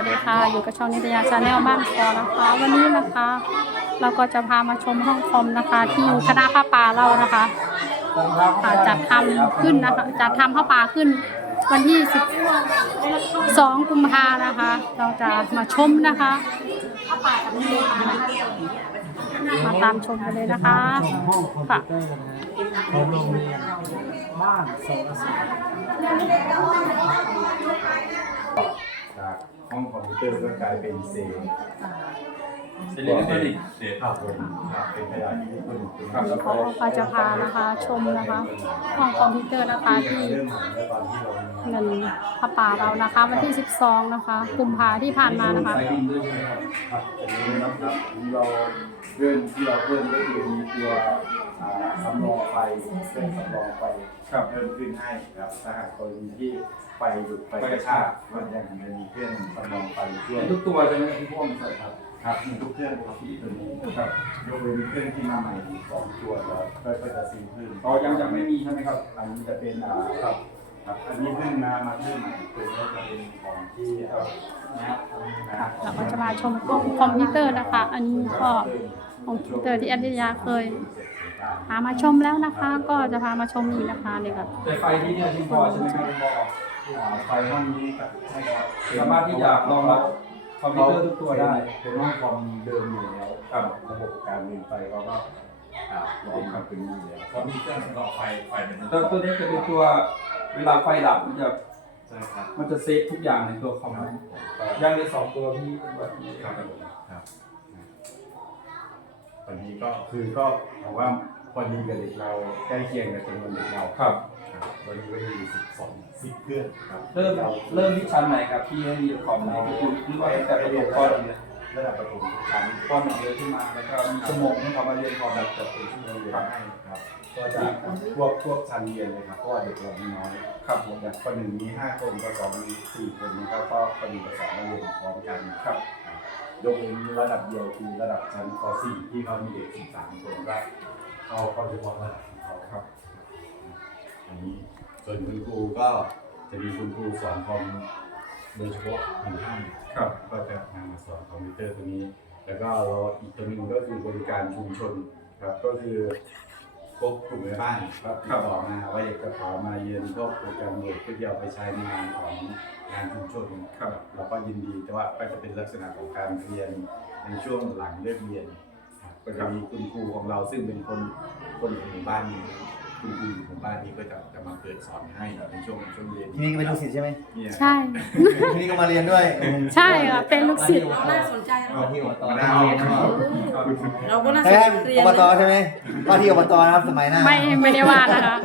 วัสดีค่ะ อยู่กับช่องนิตยาชาแนลบ้านคอนะคะ วันนี้นะคะ เราก็จะพามาชมห้องคอมนะคะ ที่คณะผ้าป่าเรานะคะอ่าจัดทำขึ้นนะคะจัดทำผ้าป่าขึ้น วันที่ 12 กุมภานะคะ เราจะมาชมนะคะมาตามชมกันเลยนะคะค่ะของโรงเรียนบ้านโซลศาสตร์จาก ห้องคอมพิวเตอร์ก็กลายเป็นเซลล์เซเลนิกเดทครับผมครับเป็นขยะที่ญี่ปุ่นเป็นครับแล้วก็ก็จะพานะคะชมนะคะห้องคอมพิวเตอร์นะคะที่เริ่มหาเมื่อตอนที่เรามีเงินพระป่าเรานะคะวันที่ 12 นะคะกุมภาที่ผ่านมานะคะไฟดินด้วยใช่ไหมครับครับอันนี้นะครับที่เราเพื่อนที่เราเพิ่มก็คือมีตัว อ่าสำรองไฟเครื่องสำรองไฟครับเพิ่มขึ้นให้ครับถ้าหากกรณีที่ไฟหยุดไฟกระชากก็ยังมีเครื่องสำรองไฟช่วยทุกตัวใช่ไหมที่พ่วงใส่ครับครับมีทุกเครื่องครับที่ตัวนี้ครับยกเว้นเครื่องที่มาใหม่สองตัวแล้วก็ก็จะซีขึ้นอ๋อยังยังไม่มีใช่ไหมครับ อันนี้จะเป็นอ่าครับครับอันนี้เพิ่งมามาเพิ่มใหม่ตัวนี้จะเป็นของที่เอ่อนะครับนะครับเราก็จะมาชมห้องคอมพิวเตอร์นะคะ อันนี้ก็ห้องคอมพิวเตอร์ที่แอดยาเคย พามาชมแล้วนะคะ ก็จะพามาชมอีกนะคะเนี่ยค่ะแต่ไฟที่เนี่ยที่พอใช่ไหมครับพออ่าไฟห้องนี้ก็ให้ก็สามารถที่จะรองรับคอมพิวเตอร์ทุกตัวได้เป็นห้องคอมเดิมอยู่แล้วครับระบบการเรียนไฟเขาก็อ่ารองรับเป็นอยู่แล้วเขามีเครื่องสำรองไฟไฟเป็นตัวตัวนี้จะเป็นตัวเวลาไฟดับมันจะใช่ครับมันจะเซฟทุกอย่างในตัวคอมยังมีสองตัวที่แบบนี้ครับครับต อนนี้ก็คือก็บอกว่าพอดีกับเด็กเราใกล้เคียงกับจำนวนเด็กเราครับครับวันนี้ก็มีสิบสองสิบเครื่องครับเริ่มเริ่มที่ชั้นไหนครับที่ให้มีคอมในที่คุณหรือว่าตั้งแต่ประถมก้อนเลยระดับประถมชั้นก้อนหนึ่งเลยขึ้นมาแล้วก็มีชั่วโมงให้เขามาเรียนคอมแบบจะเป็นที่เราเรียนให้ครับ ก็จะพวกพวกชั้นเรียนเลยครับเพราะว่าเด็กเรามีน้อยครับผมอย่างคนหนึ่งมีห้าคนก็สองมีสี่คนนะครับก็คนหนึ่งกับสองมาเรียนพร้อมกันครับ ยกเว้นระดับเดียวคือระดับชั้นป .4 ที่เขามีเด็กสิบสามคนก็เขาเขาเฉพาะระดับของเขาครับอันนี้ส่วนคุณครูก็จะมีคุณครูสอนคอมโดยเฉพาะหนึ่งท่านครับก็จะนำมาสอนคอมพิวเตอร์ตัวนี้ แล้วก็เราอีกตัวหนึ่งก็คือบริการชุมชนครับก็คือ พวกกลุ่มแม่บ้านครับติดต่อมาว่าอยากจะขอมาเรียนพวกโปรแกรมเวิร์ดเพื่อที่เอาไปใช้ในงานของงานชุมชนครับเราก็ยินดีแต่ว่าก็จะเป็นลักษณะของการเรียนในช่วงหลังเลิกเรียนครับก็จะมีคุณครูของเราซึ่งเป็นคนคนของหมู่บ้านนี้คุณครู ของหมู่บ้านนี้ก็จะจะมาเปิดสอนให้ในช่วงช่วงเรียนที่นี่ก็เป็นลูกศิษย์ใช่ไหมเนี่ย ใช่ ที่นี่ก็มาเรียนด้วยใช่ค่ะเป็นลูกศิษย์น่าสนใจนะมาที่อบตมาได้เรียนครับเราก็น่าสใช่นไหมใจเรียนอบตใช่ไหมว่าที่อบตนะครับสมัยหน้าไม่ไม่ได้ว่านะคะ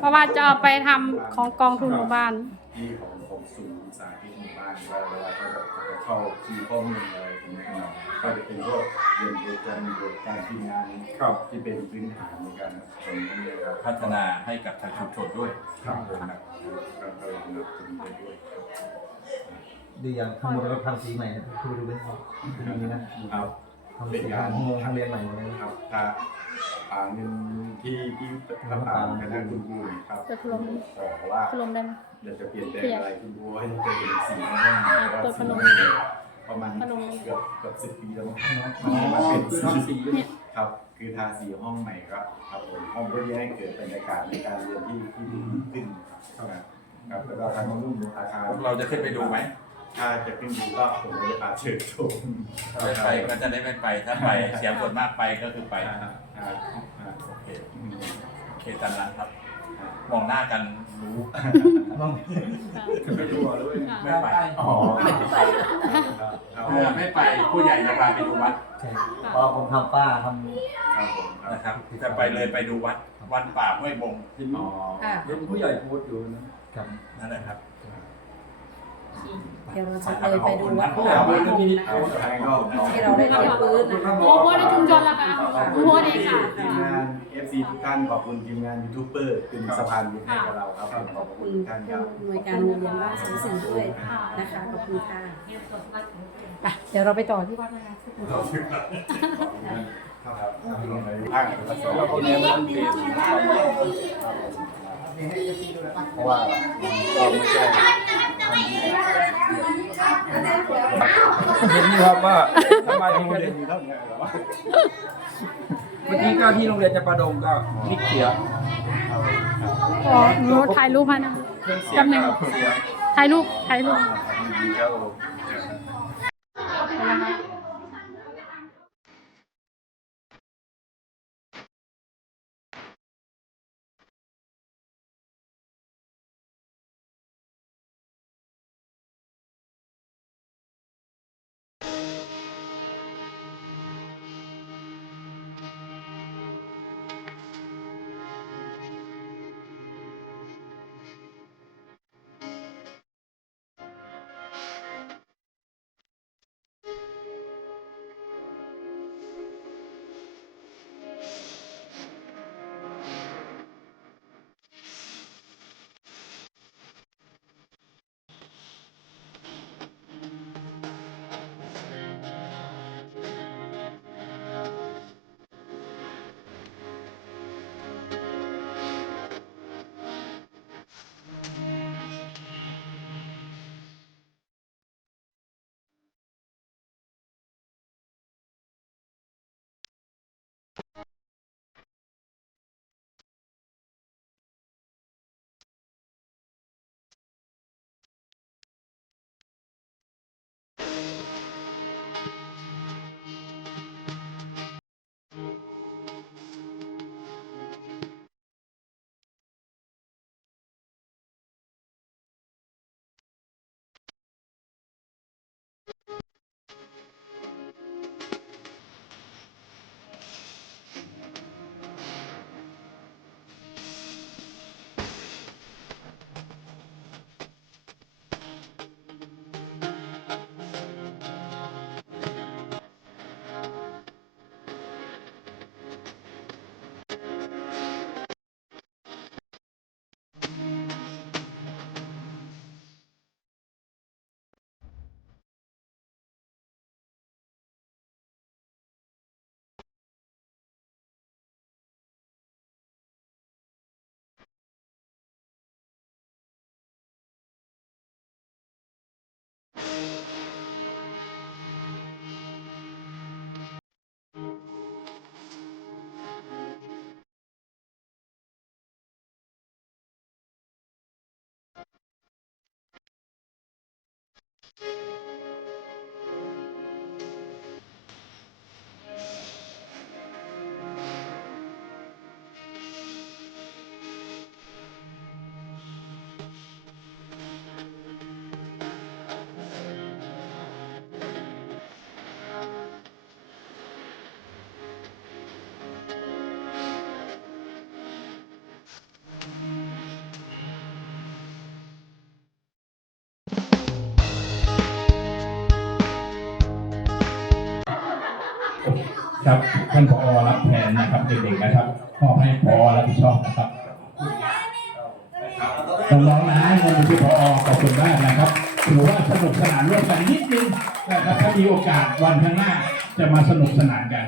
เพราะว่าจะเอาไปทำของกองทุนหมู่บ้านที่ของของศูนย์ สาธิตหมู่บ้านก็เวลาเขาจะจะเข้าคีย์ข้อมูลอะไรตรงนี้เนาะก็จะเป็นพวกเรียนโปรแกรมโดยการพิมพ์งานครับที่เป็นพื้นฐานในการทำนี่เลยครับพัฒนาให้กับทางชุมชนด้วยครับผมนะก็กำลังนับถึงไปด้วยครับดีอย่างข้างบนเราทำสีใหม่นะคือดูเป็นอย่างนี้นะครับทำสีทางห้องทางเรียนใหม่หมดเลยครับ ถ้าอ่าเงินที่ที่รับตามคณะคุณครูครับจะพัดลมขอว่าพัดลมได้ไหมเดี๋ยวจะเปลี่ยนแปลงอะไรคุณครูให้จะเป็นสีห้องแต่ว่าเปิดพัสีดลมประมาณพัดลมเกือบเกือบสิบปีแล้วมั้งอ๋อมันเป็นคือสีทำสีเนี่ยครับ คือทาสีห้องใหม่ก็ครับผมห้องเพื่อที่ให้เกิดบรรยากาศในการเรียนที่ที่ดีขึ้นครับครับแล้วก็ทางรุ่นอาคารพวกเราจะขึ้นไปดูไหม ถ้าจะขึ้นดูก็ผมจะพาเชิญชมไม่ไปก็จะได้ไม่ไปถ้าไปเสียงส่วนมากไปก็คือไปอ่าอ่าอ่าโอเคโอเคตามนั้นครับ มองหน้ากันรู้น้องไปดูอะด้วยไม่ไปอ๋อครับครับเมื่อไม่ไปผู้ใหญ่จะพาไปดูวัดใช่พอผมทำป้าทครับผมครับนะครับจะไปเลยไปดูวัดวัดป่าห้วยบงเห็นอ๋อค่ะเห็นผู้ใหญ่โพสต์อยู่นะำกับนั่นแหละครับ เดี๋ยวเราจะเลยไปดูวัดผู้ป่าใหญ่โพห้วยสต์บที่งนี่นะคะให้ก็ที่เราได้เรียนพื้นนะคะโอ้โหในชุมชนละคะโอ้โหเองค่ะทีมงาน FC ทุกท่านขอบคุณทีมงานยูทูบเบอร์เป็นสะพานบุญให้กับเราครับขขออบบคุคุณณทุกท่านครับหน่วยการโรงเรียนบ้านสองสิ่งด้วยนะคะขอบคุณค่ะไปเดี๋ยวเราไปต่อที่วัดนะคะครับอ่าผสมเราคนนี้มันเปลี่ยนเพราะว่ามันก็ไม่ใช่ เห็นอยู่ครับว่าทำไมถึงแค่นี้เมื่อกี้ก็ที่โรงเรียนจะประดงก็พลิกเขียวอ๋อหนูถ่ายรูปให้นะเครื่องเสียงก็เสียถ่ายรูปถ่ายรูปครับ ครับท่านผอรับแทนนะครับเด็กๆนะครับมอบให้ผอรับผิดชอบนะครับน้องๆนะเงินที่พอขอบคุณมากนะครับถือว่าสนุกสนานร่วมกันนิดนึงนะครับถ้ามีโอกาสวันข้างหน้าจะมาสนุกสนานกัน